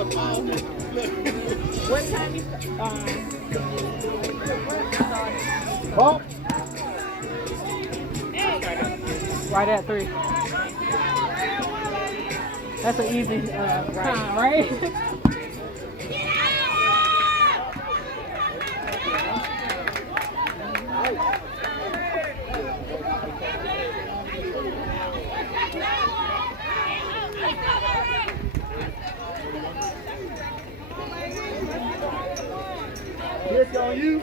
What time you Ball. Right at 3. That's an easy time, right? It's on you.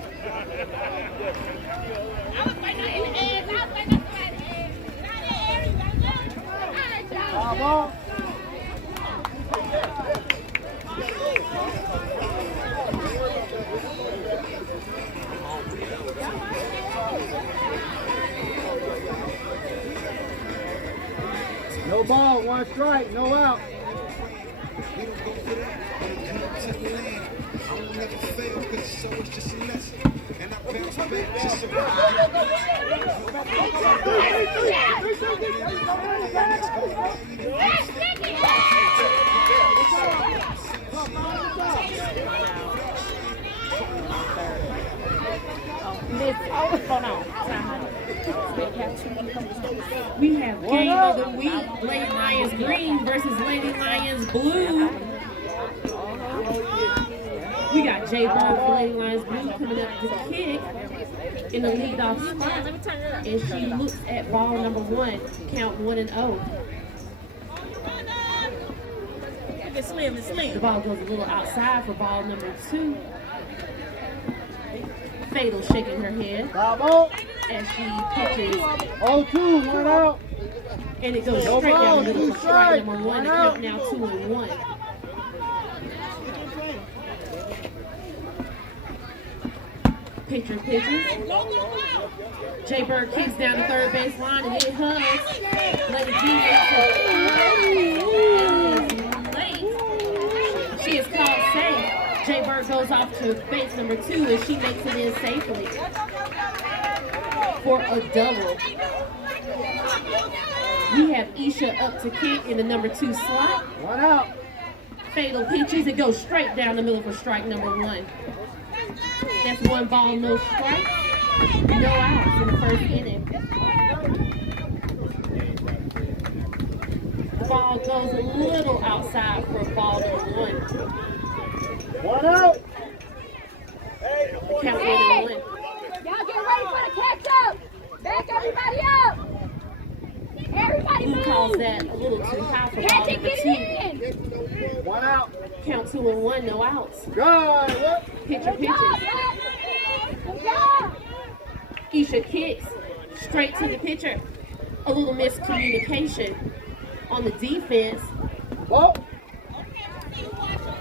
Ball. No ball, 1 strike, no out. We have game of the week, Lady Lions Green versus Lady Lions Blue. We got Jay Bird for Lady Lions Blue coming up to kick in the leadoff spot. And she looks at ball number 1, count 1-0. It's slim, it's slim. The ball goes a little outside for ball number 2. Fatal shaking her head as she pitches. 0-2, 1 out. And it goes straight down the middle for strike number 1. The count now 2-1. Pitcher pitches. Jay Bird kicks down the third base line and it hugs. Lady G late. She is called safe. Jay Bird goes off to base number 2 and she makes it in safely for a double. We have Isha up to kick in the number 2 slot. 1 out. Fatal pitches. It goes straight down the middle for strike number 1. That's 1 ball, no strike, no outs in the first inning. The ball goes a little outside for ball number 1. 1 out. Count 1-1. Y'all get ready for the catch up. Back everybody up. Everybody Blue move. calls that a little too high for ball Catch it, number get 2. it in. 1 out. Count 2-1, no outs. Good. Pitcher pitches. Good job. Isha kicks straight to the pitcher. A little miscommunication on the defense. Ball.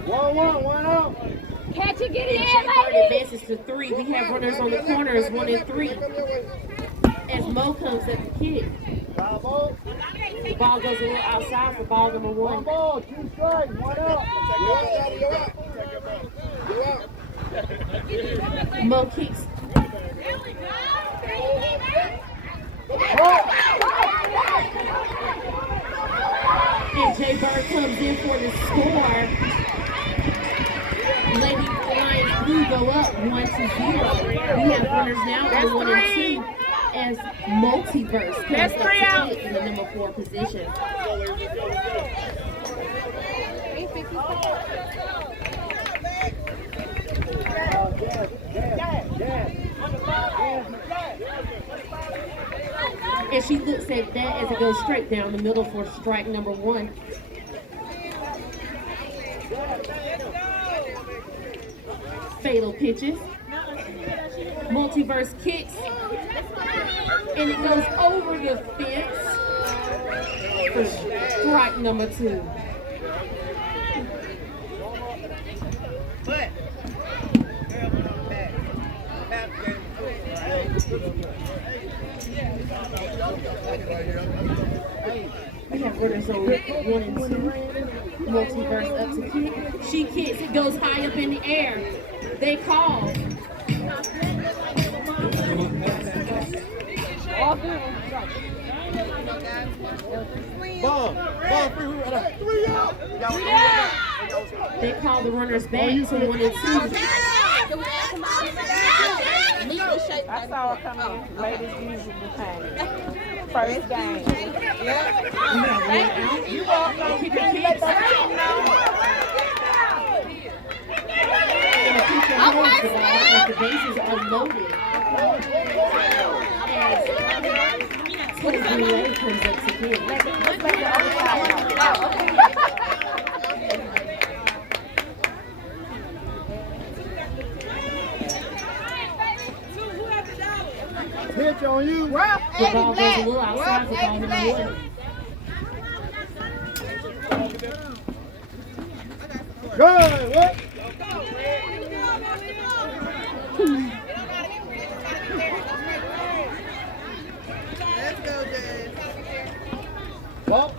1-1, 1 out. Catch it, get it And in, Jay Bird ladies. advances to 3. We have runners on the corners, 1 and 3. As Mo comes at the kick. Ball. The ball goes a little outside for ball number 1. 1 ball, 2 strikes, 1 out. Mo kicks. And Jay Bird comes in for the score. Lady Lions Blue go up 1-0. We have runners now on 1 and 2 as Multiverse comes up to kick in the number 4 position. And she looks at that as it goes straight down the middle for strike number 1. Fatal pitches. Multiverse kicks. And it goes over the fence for strike number 2. We have runners on 1 and 2. Multiverse up to kick. She kicks, it goes high up in the air. They call. Ball, 3 out. They call the runners back to 1 and 2. I saw her come in late as usual the time. First game. Yeah. You walked on Kick and kicks. And the pitcher holds the ball as the bases are loaded. As Teddy Goulet comes up to hit. Let's make the other side. Pitch on you. The ball goes a little outside the ball number 1. Good. What? Ball.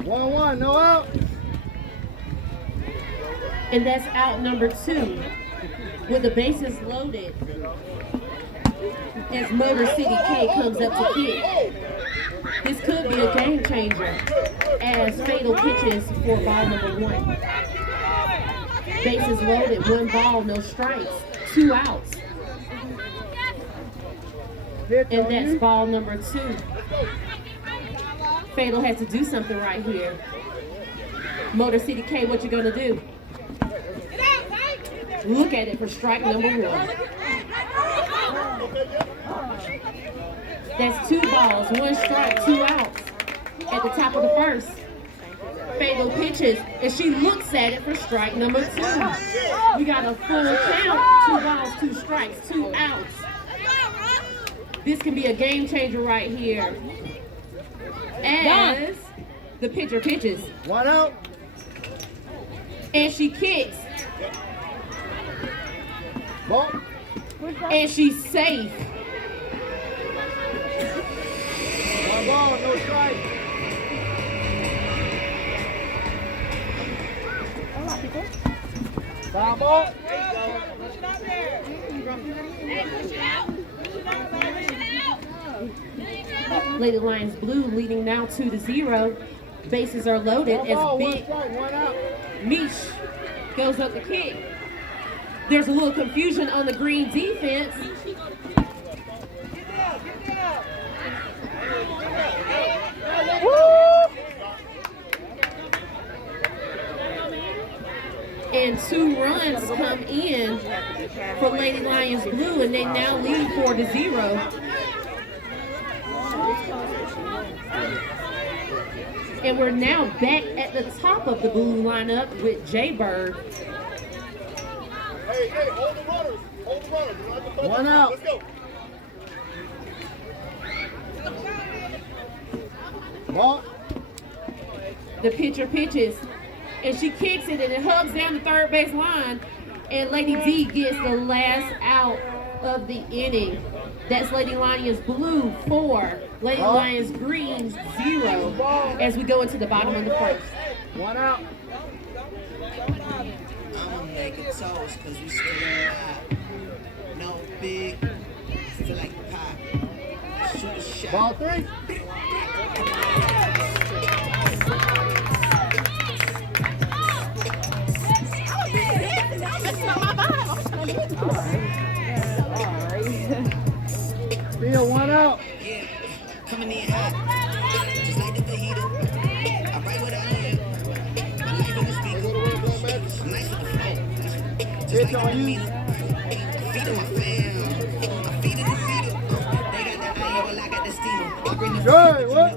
1-1, no out. And that's out number 2. With the bases loaded. As Motor City K comes up to kick. This could be a game changer. As Fatal pitches for ball number 1. Bases loaded, 1 ball, no strikes, 2 outs. And that's ball number 2. Fatal has to do something right here. Motor City K, what you gonna do? Look at it for strike number 1. That's 2 balls, 1 strike, 2 outs. At the top of the first. Fatal pitches, and she looks at it for strike number 2. We got a full count, 2 balls, 2 strikes, 2 outs. This can be a game changer right here. As the pitcher pitches. 1 out. And she kicks. Ball. And she's safe. 1 ball, no strike. Foul ball. Lady Lions Blue leading now 2-0. Bases are loaded as Big 1 out. Mish goes up the kick. There's a little confusion on the green defense. And 2 runs come in for Lady Lions Blue, and they now lead 4-0. And we're now back at the top of the blue lineup with Jaybird. Hey, hold the runners. Hold the runners. You don't have to throw 1 them. out. Let's go. Ball. The pitcher pitches, and she kicks it, and it hugs down the third base line, and Lady D gets the last out of the inning. That's Lady Lions Blue 4, Lady Lions Green 0, as we go into the bottom of the first. 1 out. I'ma make a toast cause we still alive. No big, feel like pop. Shoot a shot. Ball 3. Still 1 out. Yeah, coming in hot. Just like the fajita. I write what I live. My life in the speaker. I'm nice with the flow. Just Pitch like on you. I'm feeding my fam. I'm feeding the feeder. They got the eye, well I got the steamer. I bring the Good, what? I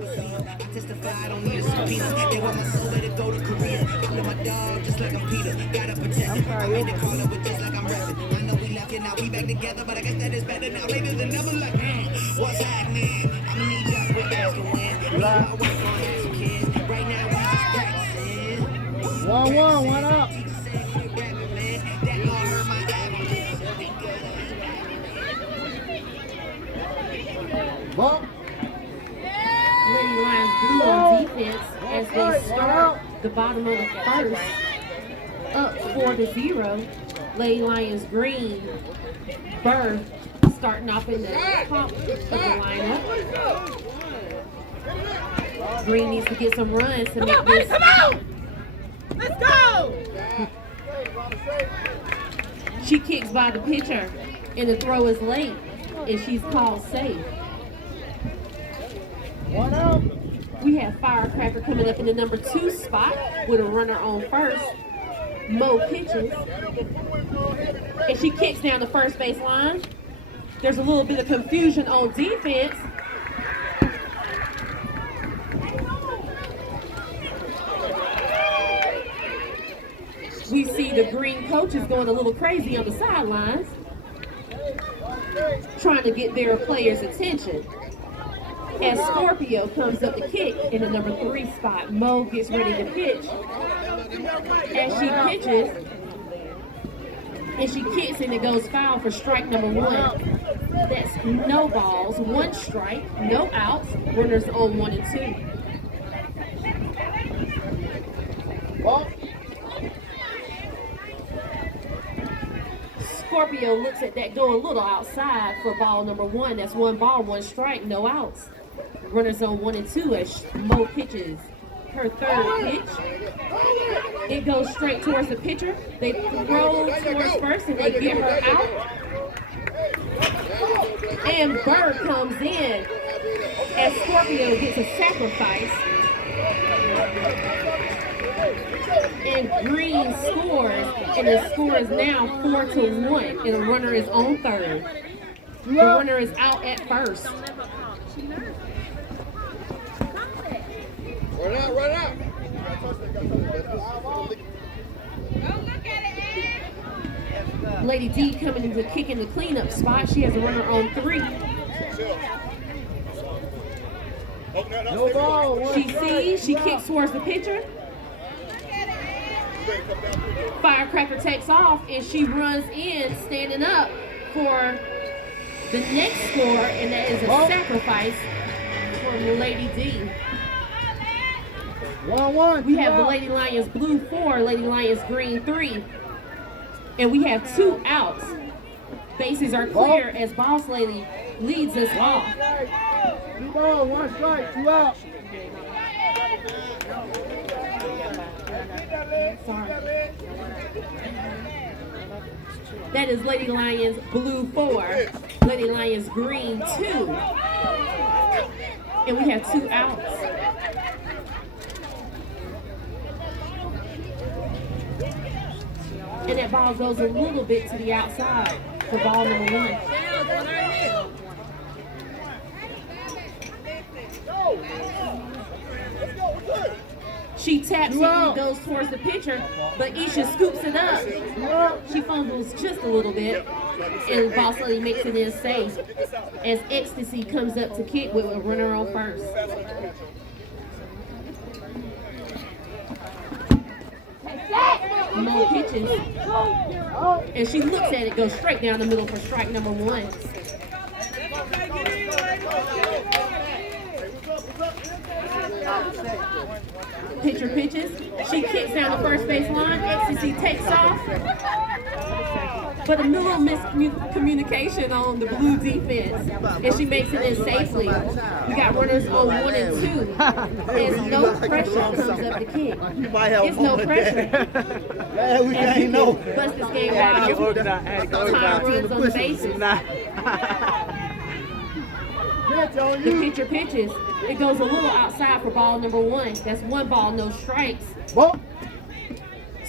testify, I don't need a subpoena. They want my soul, let it go to Korea. I love my dog just like I'm Peter. Gotta protect it. I made the call up with just like I'm resting. I know we left it, now we back together, but I guess that is better now. Later than never, like, what's happening? I'ma need y'all to quit asking when. Me and my wife gonna have some kids. Right now, we just practicing. 1-1, 1 out. Teacher said quit rapping, man. That gonna hurt my applicants. Thank God. Ball. Lady Lions Blue on defense as they start the bottom of the first, up 4-0. Lady Lions Green, Bird starting off in the top of the lineup. Green needs to get some runs to Come make on, buddy, this. come on! Let's go! She kicks by the pitcher, and the throw is late, and she's called safe. 1 out. We have Firecracker coming up in the number 2 spot with a runner on first. Mo pitches, and she kicks down the first base line. There's a little bit of confusion on defense. We see the green coaches going a little crazy on the sidelines, trying to get their players' attention. As Scorpio comes up to kick in the number 3 spot, Mo gets ready to pitch. As she pitches, and she kicks and it goes foul for strike number 1. That's no balls, 1 strike, no outs, runners on 1 and 2. Ball. Scorpio looks at that go a little outside for ball number 1. That's 1 ball, 1 strike, no outs. Runners on 1 and 2 as Mo pitches her 3rd pitch. It goes straight towards the pitcher. They throw towards first and they get her out. And Bird comes in as Scorpio gets a sacrifice. And Green scores, and the score is now 4-1, and the runner is on 3rd. The runner is out at first. Run out, run out. Lady D coming into kicking the cleanup spot. She has a runner on 3. No ball. 1 She strike. sees, she kicks towards the pitcher. Firecracker takes off and she runs in, standing up for the next score, and that is a sacrifice from Lady D. 1-1. We have the Lady Lions blue 4, Lady Lions green 3, and we have 2 outs. Bases are clear as Boss Lady leads us off. 2 balls, 1 strike, 2 out. Sorry. That is Lady Lions blue 4, Lady Lions green 2, and we have 2 outs. And that ball goes a little bit to the outside for ball number 1. She taps it and goes towards the pitcher, but Isha scoops it up. She fumbles just a little bit, and Boss Lady makes it in safe as Ecstasy comes up to kick with a runner on first. Mo pitches, and she looks at it, goes straight down the middle for strike number 1. Pitcher pitches, she kicks down the first base line, Ecstasy takes off, but a little miscommunication on the blue defense, and she makes it in safely. We got runners on 1 and 2, as no pressure comes up to kick. It's no pressure. Yeah, we ain't know. Bust this game out. Time runs on the bases. The pitcher pitches. It goes a little outside for ball number 1. That's 1 ball, no strikes. Ball.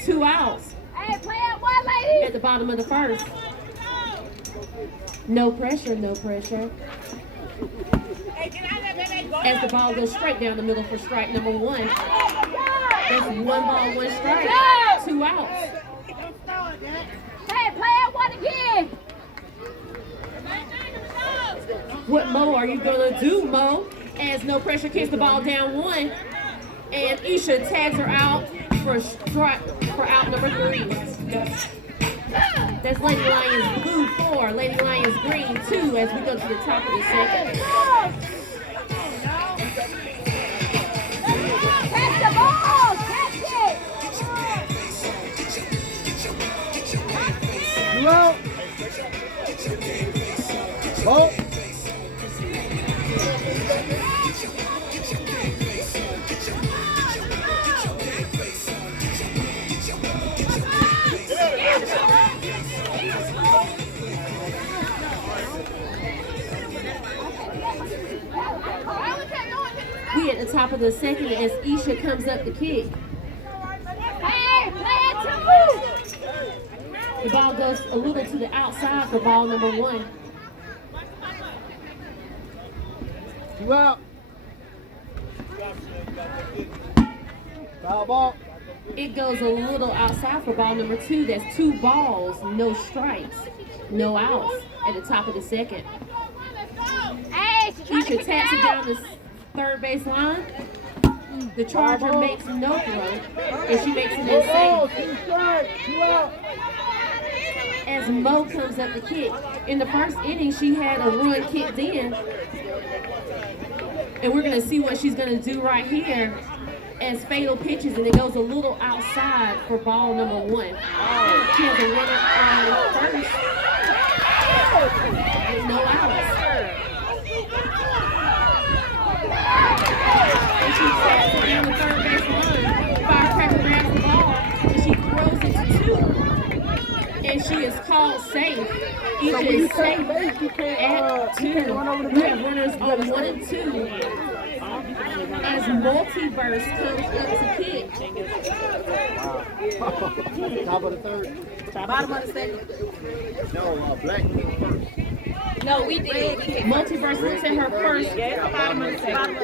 2 outs. Hey, play out 1, lady. At the bottom of the first. No pressure, no pressure. As the ball goes straight down the middle for strike number 1. That's 1 ball, 1 strike. 2 outs. Hey, play out 1 again. What Mo are you gonna do, Mo? As no pressure kicks the ball down 1, and Isha tags her out for out number 3. That's Lady Lions blue 4, Lady Lions green 2 as we go to the top of the 2nd. Catch the ball. Catch it. 2 out. Ball. the top of the second as Isha comes up the kick. Hey, play it too. The ball goes a little to the outside for ball number 1. You out. Foul ball. It goes a little outside for ball number 2. That's 2 balls, no strikes, no outs at the top of the second. Hey, she's trying to Isha kick taps it it down out. the third base line. The Charger makes no throw, and she makes an No ball. insane 2 strikes. You out. as Mo comes up the kick. In the first inning, she had a run kicked in, and we're going to see what she's going to do right here as Fatal pitches, and it goes a little outside for ball number 1. She has a runner on first with no outs. And she taps it down the third base line. Firecracker grabs the ball, and she throws it to 2. And she is called safe. Isha when you is safe take base, you can't, at you 2. can't run over the We net. have runners on 1 and 2. As Multiverse comes up to kick. Top of the third. Bottom of the second. No, black kick first. No, we did. Multiverse looks at her first Bottom of the second.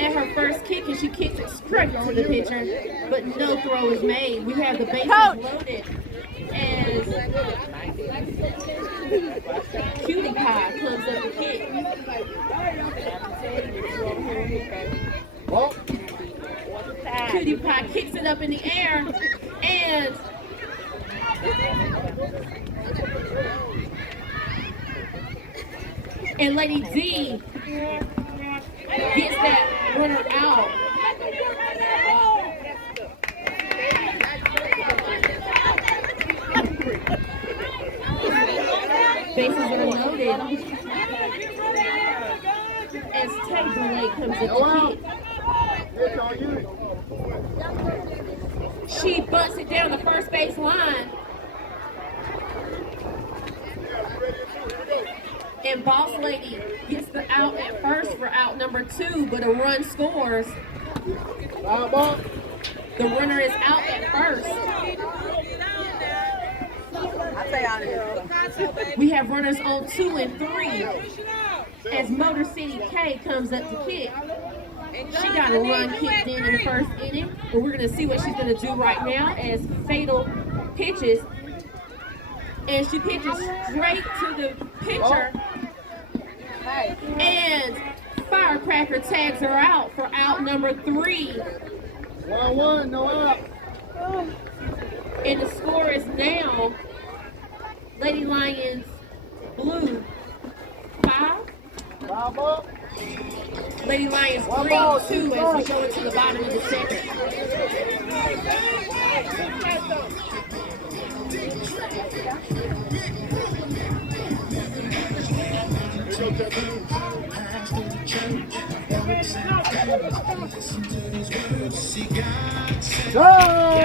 at her first kick, and she kicks it straight to the pitcher, but no throw is made. We have the bases loaded as Cutie Pie comes up to kick. Ball. Cutie Pie kicks it up in the air, and Lady D gets that runner out. Bases are loaded as Timberlake comes at the kick. It's on you. She bunts it down the first base line. And Boss Lady gets the out at first for out number 2, but a run scores. Foul ball. The runner is out at first. I say out here. We have runners on 2 and 3 as Motor City K comes up to kick. She got a run kicked in the first inning, but we're going to see what she's going to do right now as Fatal pitches. And she pitches straight to the pitcher. And Firecracker tags her out for out number 3. 1-1, no out. And the score is now Lady Lions Blue 5. Foul ball. Lady Lions One Green ball, 2 two as we strikes. go into the bottom of the second. Strike.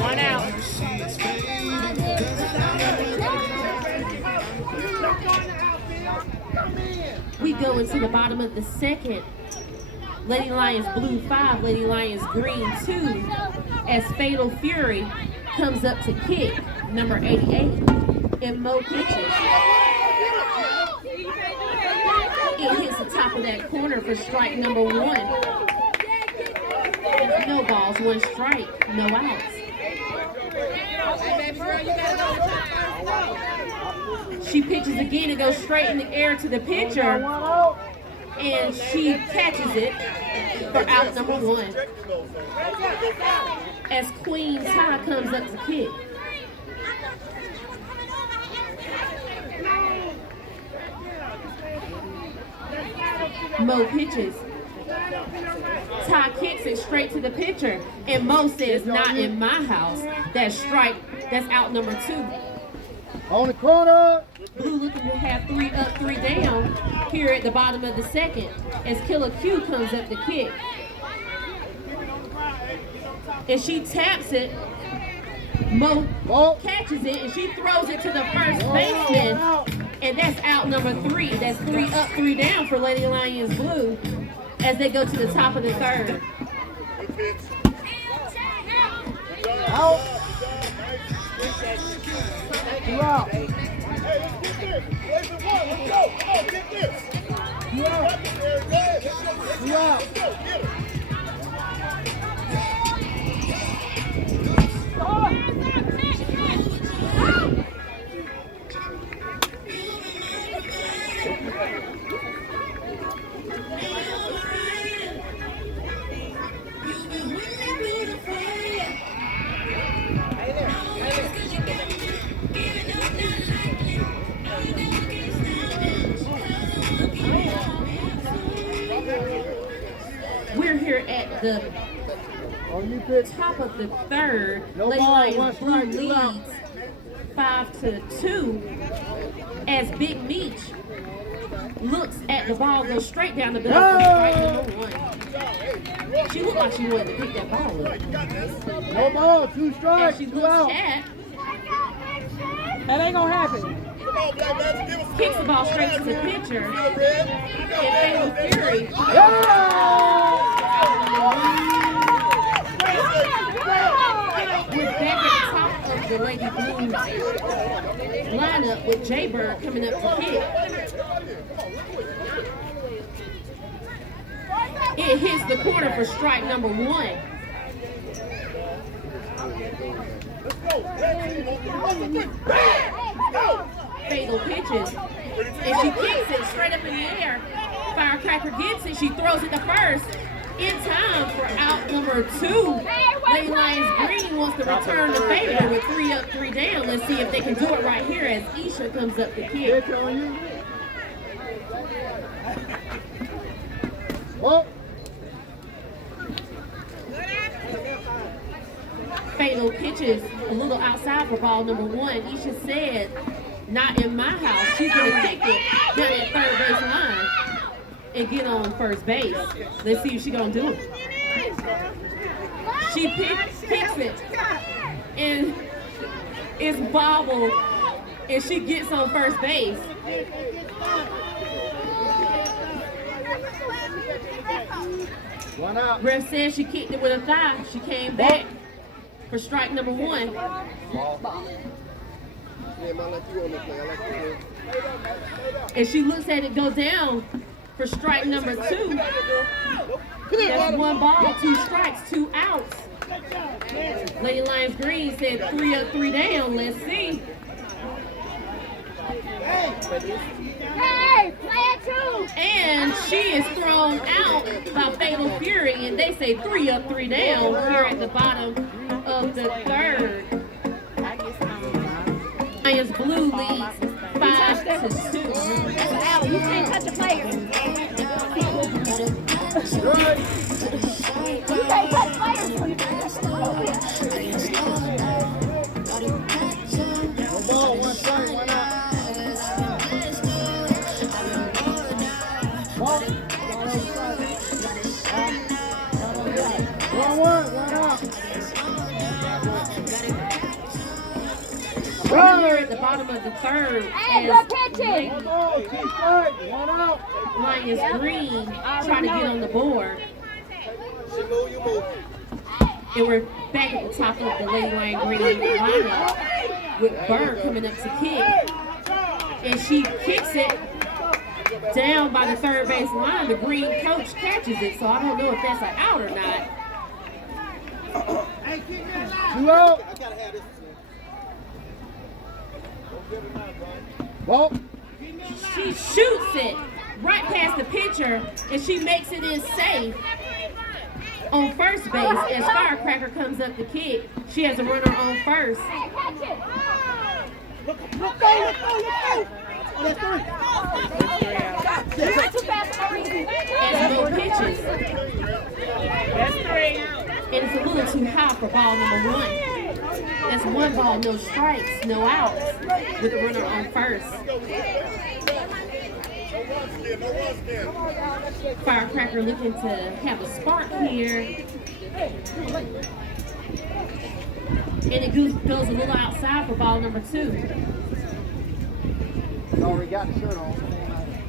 One out. We go into the bottom of the second. Lady Lions Blue 5, Lady Lions Green 2 as Fatal Fury comes up to kick, number 88, and Mo pitches. It hits the top of that corner for strike number 1. No balls, 1 strike, no outs. She pitches again and goes straight in the air to the pitcher, One out. and she catches it for out number 1. As Queen Ty comes up to kick. Mo pitches. Ty kicks it straight to the pitcher, and Mo says, "Not in my house." That's strike. That's out number 2. On the corner. Blue looking to have 3 up, 3 down here at the bottom of the second as Killer Q comes up to kick. And she taps it Mo catches it, and she throws it to the first baseman, and that's out number 3. That's 3 up, 3 down for Lady Lions Blue as they go to the top of the third. Out. 2 out. Hey, let's get this. Let's go. Come on, get this. 2 out. 2 out. Let's go. Get it. We're here at the top of the third. No Lady ball, Lions 1 Blue strike, 2 out. leads 5-2 as Big Meech looks at the ball go straight down the middle for strike number 1. She looked like she wanted to pick that ball up. No ball, 2 And strikes, she 2 looks out. at, That ain't gonna happen. Come on, Black Magic. Give us kicks the ball straight to the pitcher, and Fatal Fury we're back at the top of the Lady Blue lineup with Jaybird coming up to kick. It hits the corner for strike number 1. Fatal pitches, and she kicks it straight up in the air. Firecracker gets it. She throws it to first. In time for out number 2. Lady Lions Green wants to return the favor with 3 up, 3 down. Let's see if they can do it right here as Isha comes up to kick. Pitch on you. Oh. Fatal pitches a little outside for ball number 1. Isha said, not in my house. She's going to kick it down at third base line and get on first base. Let's see if she's going to do it. She kicks it, and it's bobbled, and she gets on first base. 1 out. Ref says she kicked it with a thigh. She came back for strike number 1. And she looks at it go down for strike number 2. That's 1 ball, 2 strikes, 2 outs. Lady Lions Green said 3 up, 3 down. Let's see. Hey, play it too. And she is thrown out by Fatal Fury, and they say 3 up, 3 down here at the bottom of the third. Lions Blue leads 5-2. That's out. You can't touch a player. You can't touch players. No ball, 1 strike, 1 out. Ball. 1 out. We're here at the bottom of the third Hey, as good pitching. 1 ball, 2 strikes, 1 out. Lions Green trying to get on the board. And we're back at the top of the Lady Lion Green lineup with Bird coming up to kick. And she kicks it down by the third base line. The Green coach catches it, so I don't know if that's an out or not. 2 out. Ball. She shoots it right past the pitcher, and she makes it in safe on first base as Firecracker comes up to kick. She has a runner on first. Catch it. You went too fast for no reason. As Mo pitches, That's 3. and it's a little too high for ball number 1. That's 1 ball, no strikes, no outs, with a runner on first. Firecracker looking to have a spark here. And it goes a little outside for ball number 2. He's already got the shirt on.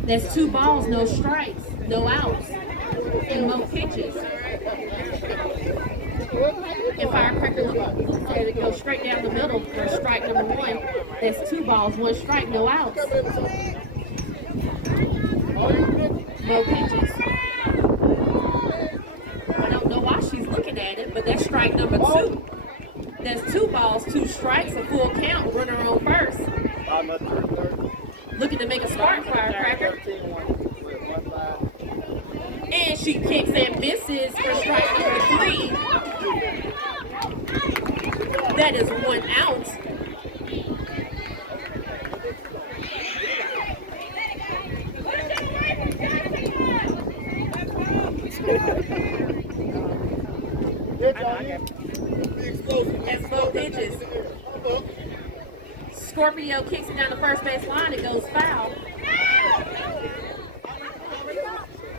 That's 2 balls, no strikes, no outs, and Mo pitches. And Firecracker looks at it go straight down the middle for strike number 1. That's 2 balls, 1 strike, no outs. Mo pitches. I don't know why she's looking at it, but that's strike number 2. That's 2 balls, 2 strikes, a full count, runner on first. Looking to make a start, Firecracker. And she kicks and misses for strike number 3. That is 1 out. As Mo pitches. Scorpio kicks it down the first base line. It goes foul.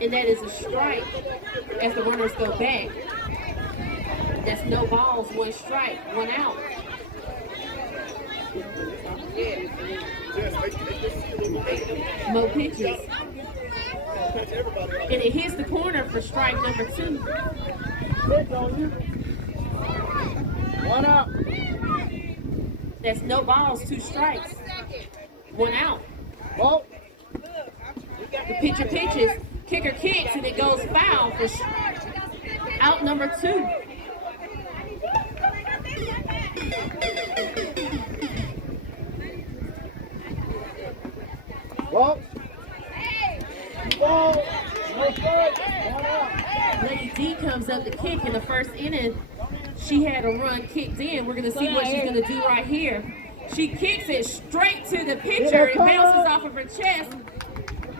And that is a strike as the runners go back. That's no balls, 1 strike, 1 out. Mo pitches. And it hits the corner for strike number 2. 1 out. That's no balls, 2 strikes, 1 out. Ball. The pitcher pitches, kicker kicks, and it goes foul for out number 2. Ball. Ball. No strike. 1 out. Lady D comes up to kick in the first inning. She had a run kicked in. We're going to see what she's going to do right here. She kicks it straight to the pitcher. It bounces off of her chest.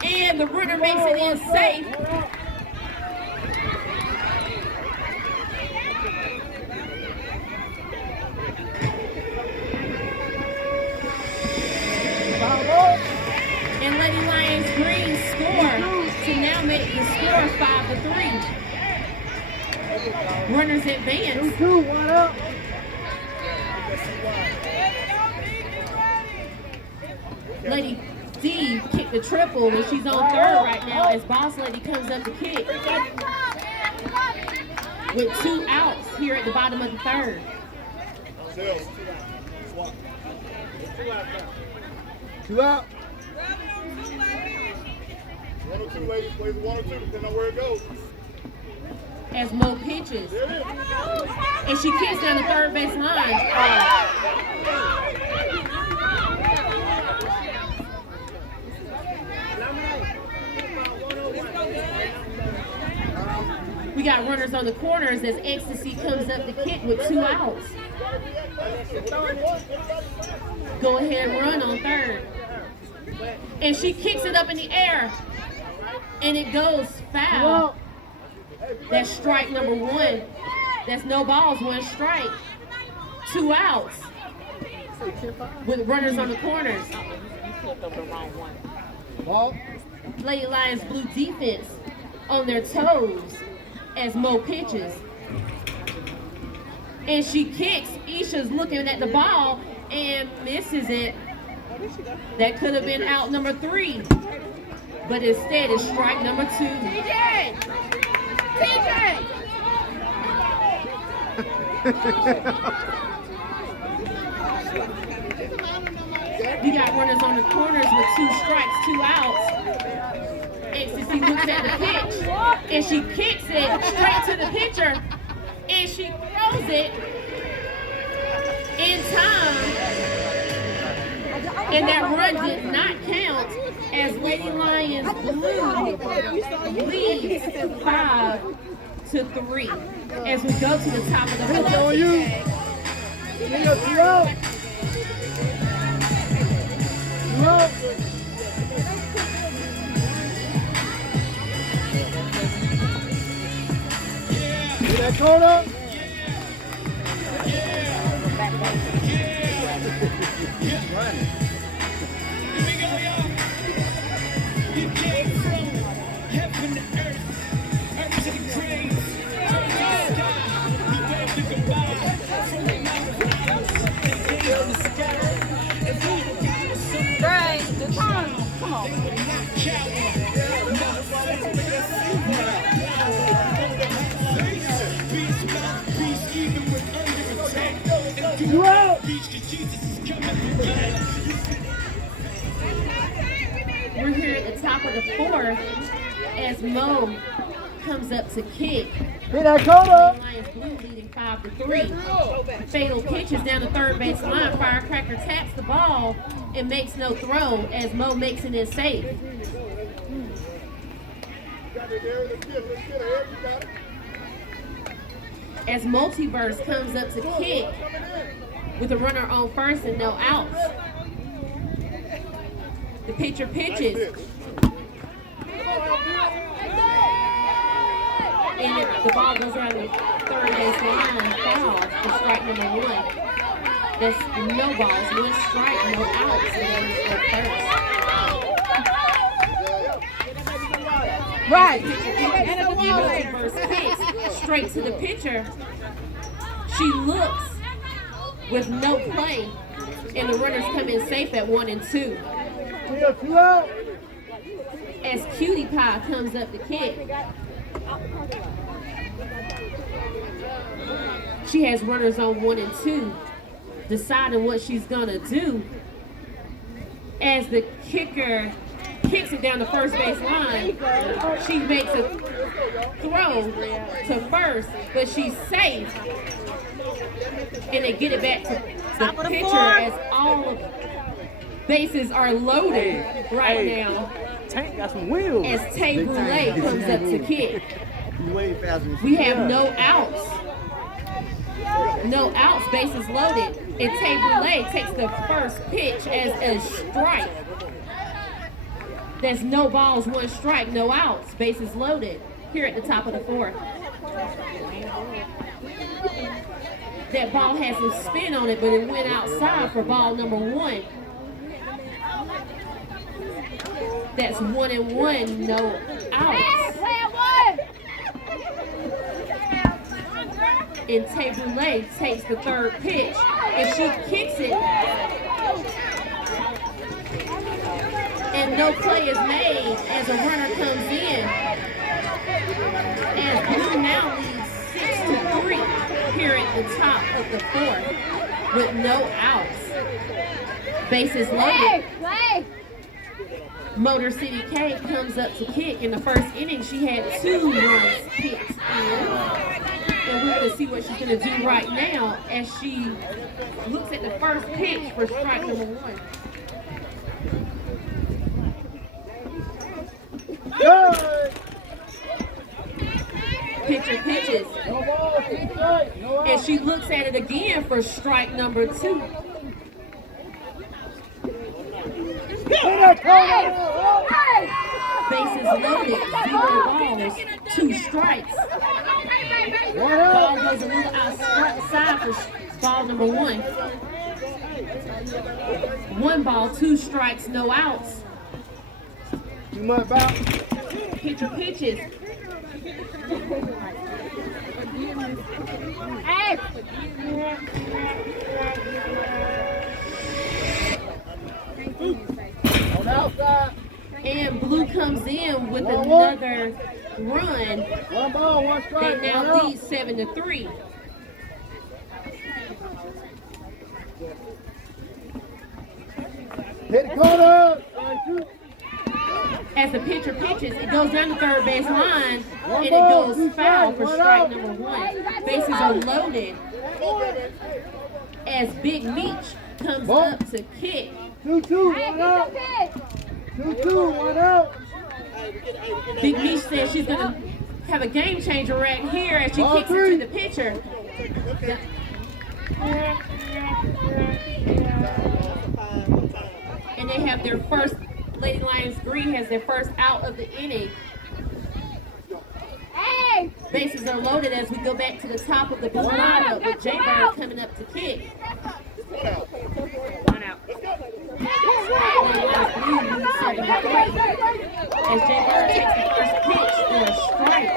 And the runner makes it in safe. And Lady Lions Green score to now make the score 5-3. Runners advance. 2, 1 out. Lady D kicked the triple and she's on third right now as Boss Lady comes up to kick. With 2 outs here at the bottom of the third. 2 out. 1 or 2, ladies. Play the 1 or 2, depending on where it goes. As Mo pitches. And she kicks down the third base line. We got runners on the corners as Ecstasy comes up to kick with 2 outs. Go ahead and run on third. And she kicks it up in the air. And it goes foul. That's strike number 1. That's no balls, 1 strike. 2 outs. With runners on the corners. Ball. Lady Lions blue defense on their toes as Mo pitches. And she kicks. Isha's looking at the ball and misses it. That could have been out number 3. But instead it's strike number 2. TJ! We got runners on the corners with 2 strikes, 2 outs. Ecstasy looks at the pitch, and she kicks it straight to the pitcher, and she throws it in time. And that run did not count as Lady Lions Blue leads 5-3 as we go to the top of the It's on you. 2 out. 2 out. Get that corner. Run. You came from heaven to earth to the grave, to the sky. You waved the goodbye from the mountain. You out. We're here at the top of the fourth as Mo comes up to kick. Hit that corner. Lions Blue leading 5-3. Fatal pitches down the third base line. Firecracker taps the ball and makes no throw as Mo makes it in safe. As Multiverse comes up to kick with a runner on first and no outs. The pitcher pitches. And the ball goes down the third base line, foul for strike number one. That's no balls, one strike, no outs, and then first. Right. And the Multiverse kicks straight to the pitcher. She looks with no play, and the runners come in safe at 1 and 2. You out. As Cutie Pie comes up to kick. She has runners on 1 and 2, deciding what she's gonna do. As the kicker kicks it down the first base line, she makes a throw to first, but she's safe. And they get it back to the pitcher as all bases are loaded right now. Tank got some wheels. As Tay Boulay comes up to kick. We have no outs. No outs, bases loaded. And Tay Boulay takes the first pitch as a strike. There's no balls, one strike, no outs, bases loaded. Here at the top of the fourth. That ball has some spin on it, but it went outside for ball number one. That's 1 and 1, no outs. And Tay Boulay takes the third pitch, and she kicks it. And no play is made as a runner comes in. As Blue now leads 6-3 here at the top of the fourth with no outs. Bases loaded. Motor City K comes up to kick. In the first inning, she had 2 runs kicked in. And we're going to see what she's going to do right now as she looks at the first pitch for strike number 1. Pitcher pitches. And she looks at it again for strike number 2. Bases loaded, 0 balls, 2 strikes. Ball goes a little outside for ball number 1. 1 ball, 2 strikes, no outs. You might bounce. Pitcher pitches. Hey! And Blue comes in with another run. 1 ball, 1 strike. They now lead 7-3. Hit the corner. As the pitcher pitches, it goes down the third base line, and it goes foul for strike number 1. Bases are loaded. As Big Meech comes up to kick. 2-2, 1 out. 2-2, 1 out. Big Meech says she's going to have a game changer right here as she kicks it to the pitcher. And they have their first, Lady Lions Green has their first out of the inning. Hey! Bases are loaded as we go back to the top of the blue lineup with Jay Bird coming up to kick. 1 out. Lady Lions Blue leads 7-3. As Jay Bird takes the first pitch for a strike.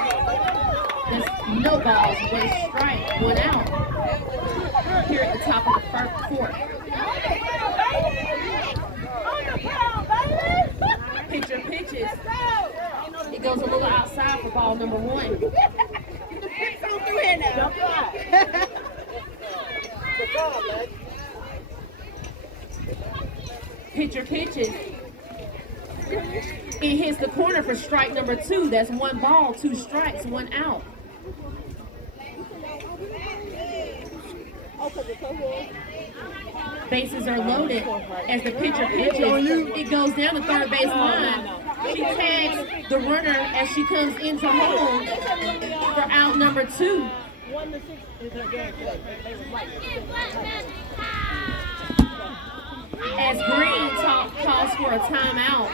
There's no balls, 1 strike, 1 out. Here at the top of the fourth. Pitcher pitch. pitches. It goes a little outside for ball number 1. Pitcher pitches. It hits the corner for strike number 2. That's 1 ball, 2 strikes, 1 out. Bases are loaded as the pitcher pitches. It goes down the third base line. She tags the runner as she comes into home for out number 2. As Green calls for a timeout.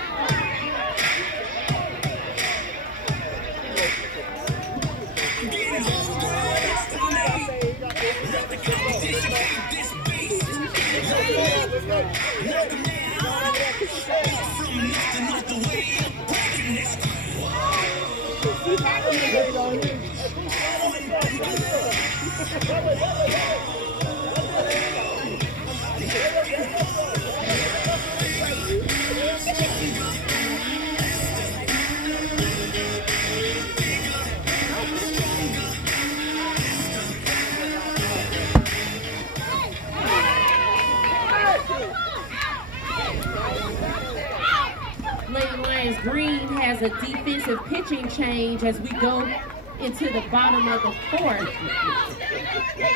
Green has a defensive pitching change as we go into the bottom of the 4th.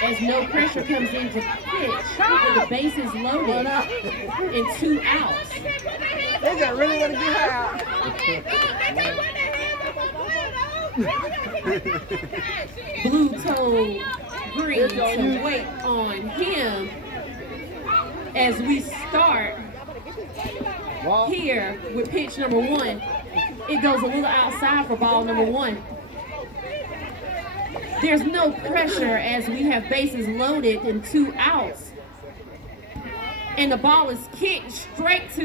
As no pressure comes into pitch, with the bases loaded and 2 outs. They just really want to get her out. Blue told Green to wait on him as we start here with pitch number 1. It goes a little outside for ball number 1. There's no pressure as we have bases loaded and 2 outs. And the ball is kicked straight to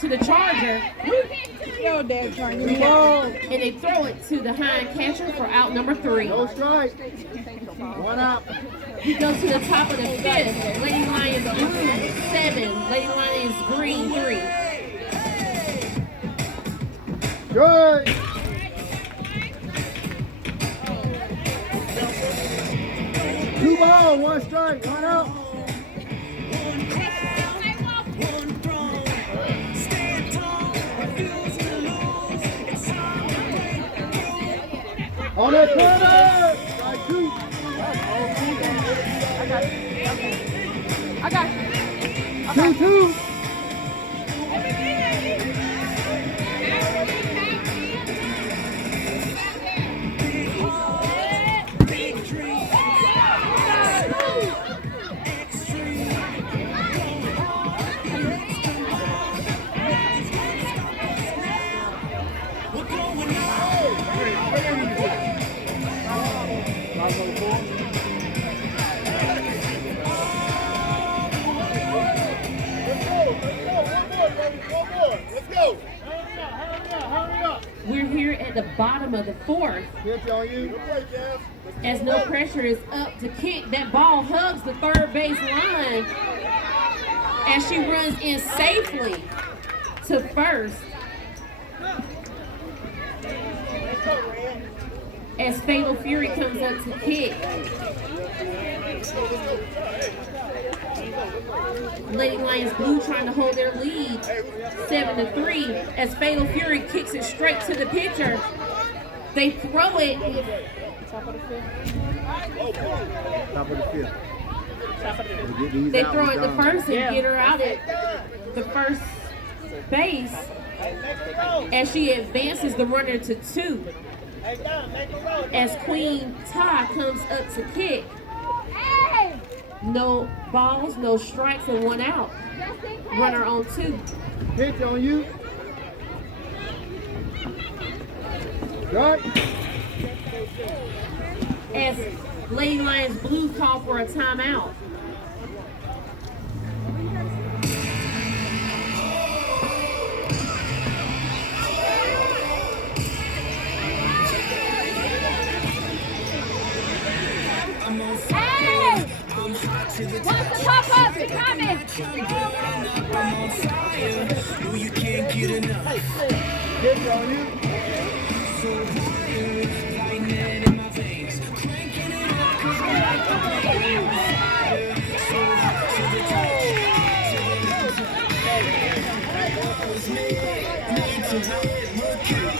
the charger. And they throw it to the hind catcher for out number 3. No strike. 1 out. He goes to the top of the 5th. Lady Lions blue 7. Lady Lions green 3. Good. Two balls, 1 strike, 1 out. On that corner! Strike 2. I got you. 2-2. We're here at the bottom of the 4th. Pitch on you. As no pressure is up to kick, that ball hugs the third base line as she runs in safely to first. As Fatal Fury comes up to kick. Lady Lions blue trying to hold their lead 7-3 as Fatal Fury kicks it straight to the pitcher. They throw it. Top of the 5th. They throw it to first and get her out at the first base as she advances the runner to 2. As Queen Ty comes up to kick. No balls, no strikes, and 1 out. Runner on 2. Pitch on you. Right. As Lady Lions blue call for a timeout. What's the pop up? It's coming. No, you can't get enough. Get it on you. So tired, lightning in my veins. Cranking it up 'cause I like the pain. So hot to the touch. Was made to hit Mercury.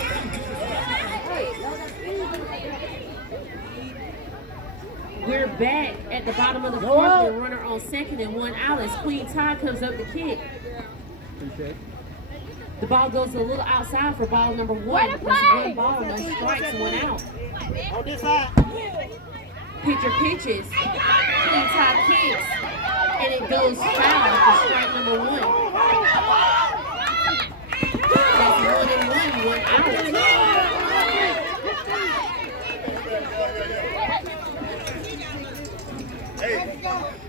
We're back at the bottom of the fourth with a runner on second and 1 out as Queen Todd comes up to kick. The ball goes a little outside for ball number 1. There's 1 ball, no strikes, 1 out. On this side. Pitcher pitches. Queen Todd kicks. And it goes foul for strike number 1. That's 1 and 1 out.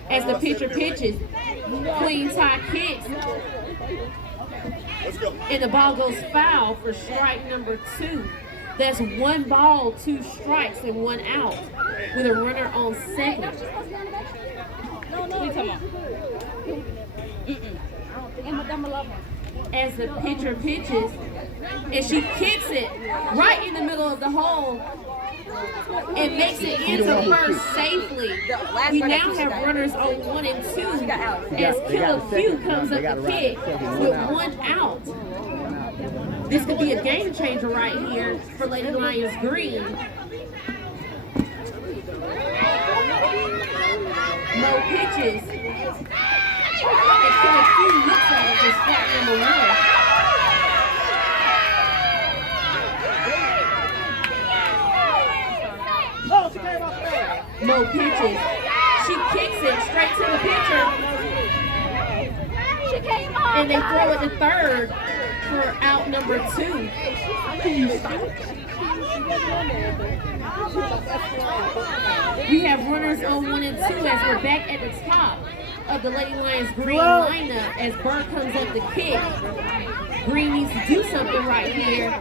As the pitcher pitches, Queen Todd kicks. Let's go. And the ball goes foul for strike number 2. That's 1 ball, 2 strikes, and 1 out with a runner on second. As the pitcher pitches, and she kicks it right in the middle of the hole and makes it into first safely. We now have runners on 1 and 2 as Killer Few comes up to kick with 1 out. This could be a game changer right here for Lady Lions Green. No pitches. And Killer Few looks at it for strike number 1. Oh, she came off the ball. Mo pitches. She kicks it straight to the pitcher. And they throw it to third for out number 2. We have runners on 1 and 2 as we're back at the top of the Lady Lions Green lineup as Bird comes up to kick. Green needs to do something right here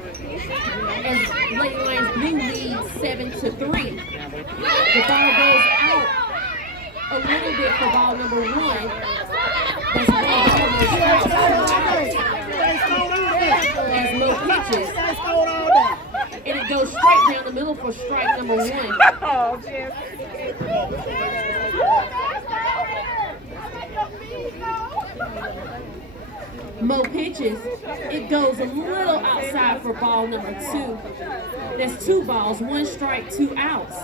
as Lady Lions Blue leads 7-3. The ball goes out a little bit for ball number 1. That's as Mo pitches. And it goes straight down the middle for strike number 1. Oh, Jess. Mo pitches. It goes a little outside for ball number 2. That's 2 balls, 1 strike, 2 outs.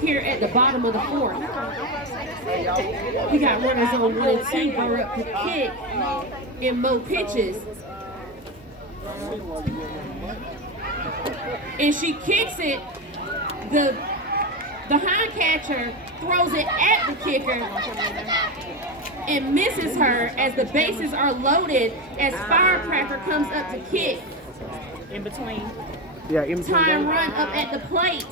Here at the bottom of the 4th. We got runners on 1 and 2 go up to kick. And Mo pitches. And she kicks it. The hind catcher throws it at the kicker and misses her as the bases are loaded as Firecracker comes up to kick. In between. Yeah, in between. Time run up at the plate